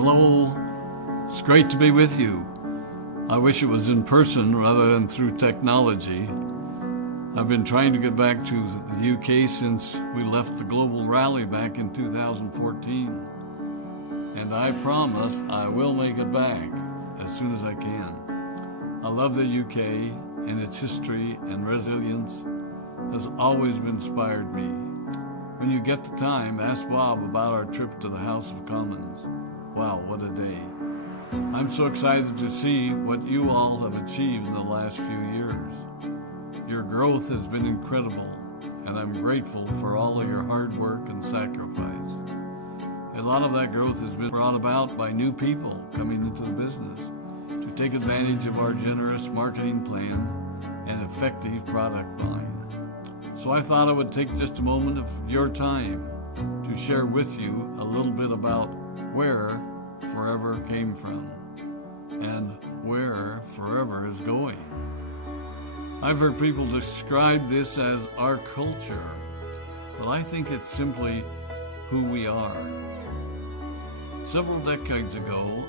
Hello, it's great to be with you. I wish it was in person rather than through technology. I've been trying to get back to the UK since we left the global rally back in 2014. And I promise I will make it back as soon as I can. I love the UK, and its history and resilience has always inspired me. When you get the time, ask Bob about our trip to the House of Commons. Wow, what a day. I'm so excited to see what you all have achieved in the last few years. Your growth has been incredible, and I'm grateful for all of your hard work and sacrifice. A lot of that growth has been brought about by new people coming into the business to take advantage of our generous marketing plan and effective product line. So I thought I would take just a moment of your time to share with you a little bit about where Forever came from and where Forever is going. I've heard people describe this as our culture, but I think it's simply who we are. Several decades ago,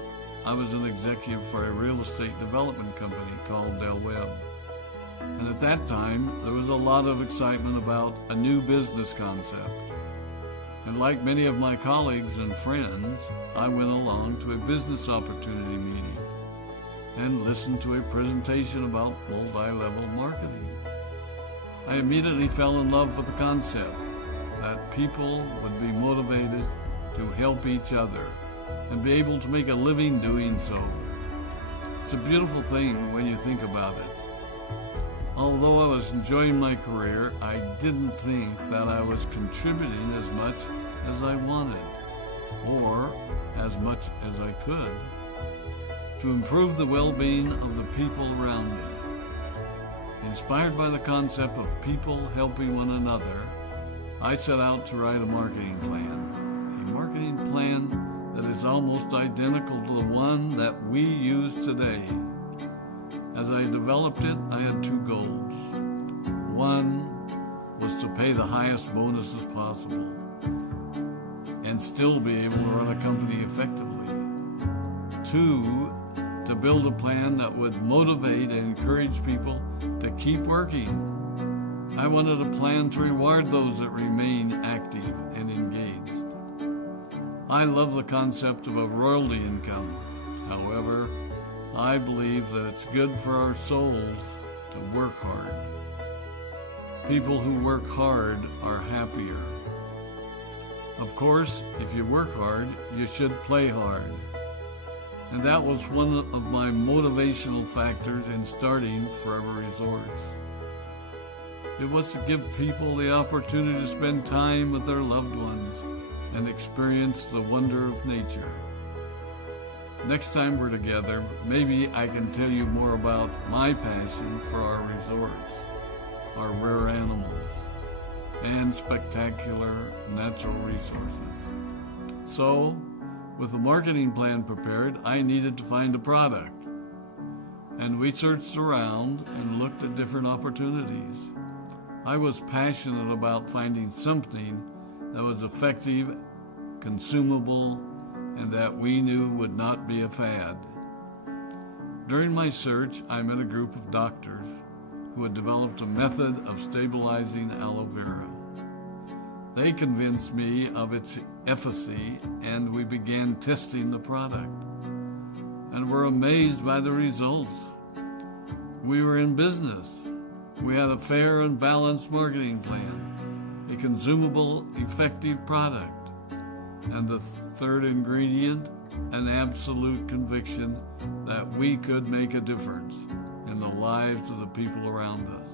I was an executive for a real estate development company called Del Webb. And at that time, there was a lot of excitement about a new business concept. And like many of my colleagues and friends, I went along to a business opportunity meeting and listened to a presentation about multi-level marketing. I immediately fell in love with the concept that people would be motivated to help each other and be able to make a living doing so. It's a beautiful thing when you think about it. Although I was enjoying my career, I didn't think that I was contributing as much as I wanted, or as much as I could, to improve the well-being of the people around me. Inspired by the concept of people helping one another, I set out to write a marketing plan that is almost identical to the one that we use today. As I developed it, I had two goals. One was to pay the highest bonuses possible and still be able to run a company effectively. Two, to build a plan that would motivate and encourage people to keep working. I wanted a plan to reward those that remain active and engaged. I love the concept of a royalty income. However, I believe that it's good for our souls to work hard. People who work hard are happier. Of course, if you work hard, you should play hard. And that was one of my motivational factors in starting Forever Resorts. It was to give people the opportunity to spend time with their loved ones and experience the wonder of nature. Next time we're together, maybe I can tell you more about my passion for our resorts, our rare animals, and spectacular natural resources. So, with the marketing plan prepared, I needed to find a product. And we searched around and looked at different opportunities. I was passionate about finding something that was effective, consumable, and that we knew would not be a fad. During my search, I met a group of doctors who had developed a method of stabilizing aloe vera. They convinced me of its efficacy, and we began testing the product, and were amazed by the results. We were in business. We had a fair and balanced marketing plan, a consumable, effective product, and the third ingredient, an absolute conviction that we could make a difference in the lives of the people around us.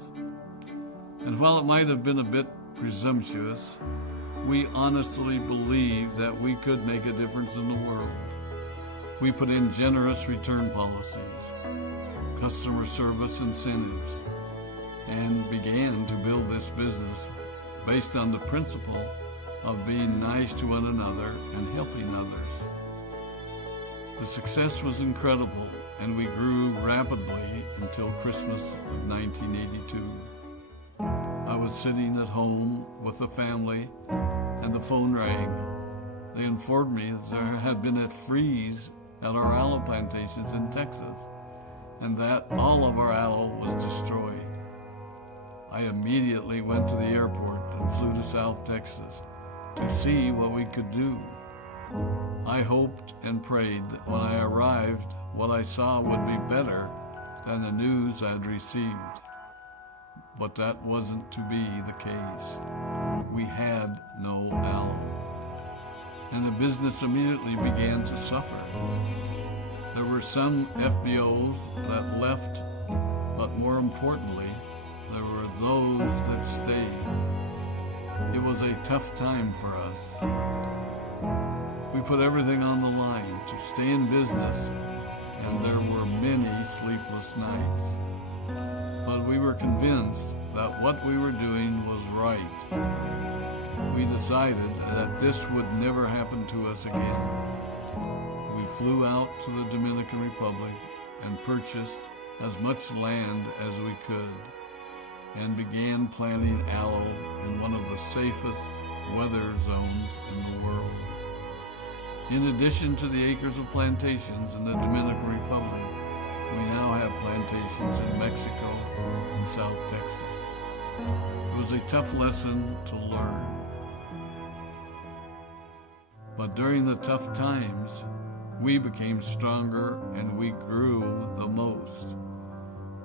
And while it might have been a bit presumptuous, we honestly believed that we could make a difference in the world. We put in generous return policies, customer service incentives, and began to build this business based on the principle of being nice to one another and helping others. The success was incredible, and we grew rapidly until Christmas of 1982. I was sitting at home with the family, and the phone rang. They informed me that there had been a freeze at our aloe plantations in Texas, and that all of our aloe was destroyed. I immediately went to the airport and flew to South Texas to see what we could do. I hoped and prayed that when I arrived, what I saw would be better than the news I'd received. But that wasn't to be the case. We had no aloe, and the business immediately began to suffer. There were some FBOs that left, but more importantly, there were those that stayed. It was a tough time for us. We put everything on the line to stay in business, and there were many sleepless nights. But we were convinced that what we were doing was right. We decided that this would never happen to us again. We flew out to the Dominican Republic and purchased as much land as we could and began planting aloe in one of the safest weather zones in the world. In addition to the acres of plantations in the Dominican Republic, we now have plantations in Mexico and South Texas. It was a tough lesson to learn. But during the tough times, we became stronger and we grew the most.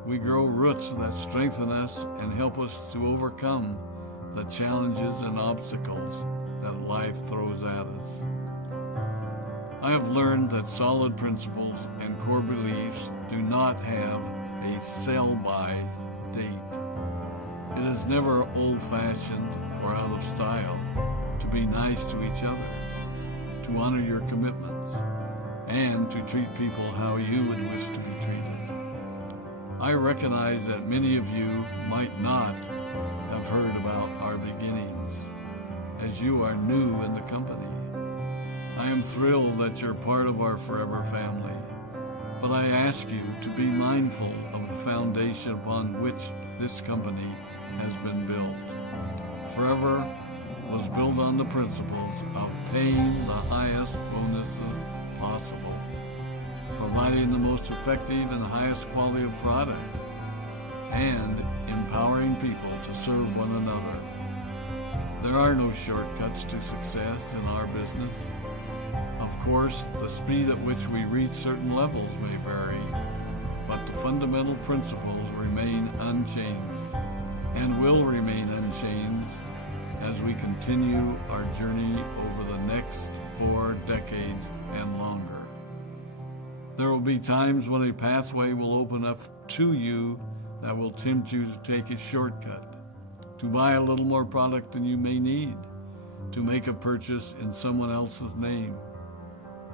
We grow roots that strengthen us and help us to overcome the challenges and obstacles that life throws at us. I have learned that solid principles and core beliefs do not have a sell-by date. It is never old-fashioned or out of style to be nice to each other, to honor your commitments, and to treat people how you would wish to be treated. I recognize that many of you might not have heard about our beginnings, as you are new in the company. I am thrilled that you're part of our forever family, but I ask you to be mindful of the foundation upon which this company has been built. Forever was built on the principles of paying the highest bonuses possible, providing the most effective and highest quality of product, and empowering people to serve one another. There are no shortcuts to success in our business. Of course, the speed at which we reach certain levels may vary, but the fundamental principles remain unchanged and will remain unchanged as we continue our journey over the next 4 decades and longer. There will be times when a pathway will open up to you that will tempt you to take a shortcut, to buy a little more product than you may need, to make a purchase in someone else's name,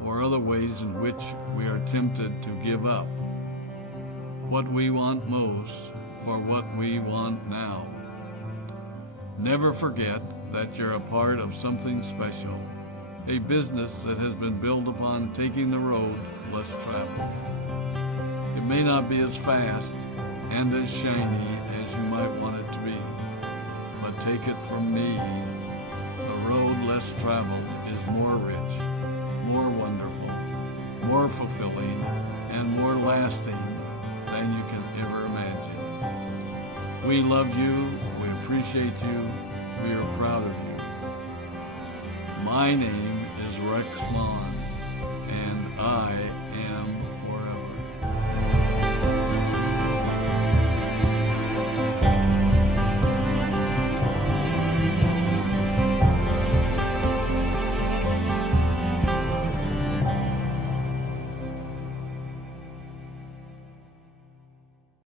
or other ways in which we are tempted to give up what we want most for what we want now. Never forget that you're a part of something special, a business that has been built upon taking the road less traveled. It may not be as fast and as shiny as you might want it to be, but take it from me, the road less traveled is more rich, more wonderful, more fulfilling, and more lasting than you can ever imagine. We love you, we appreciate you, we are proud of you. My name is Rex Maughan.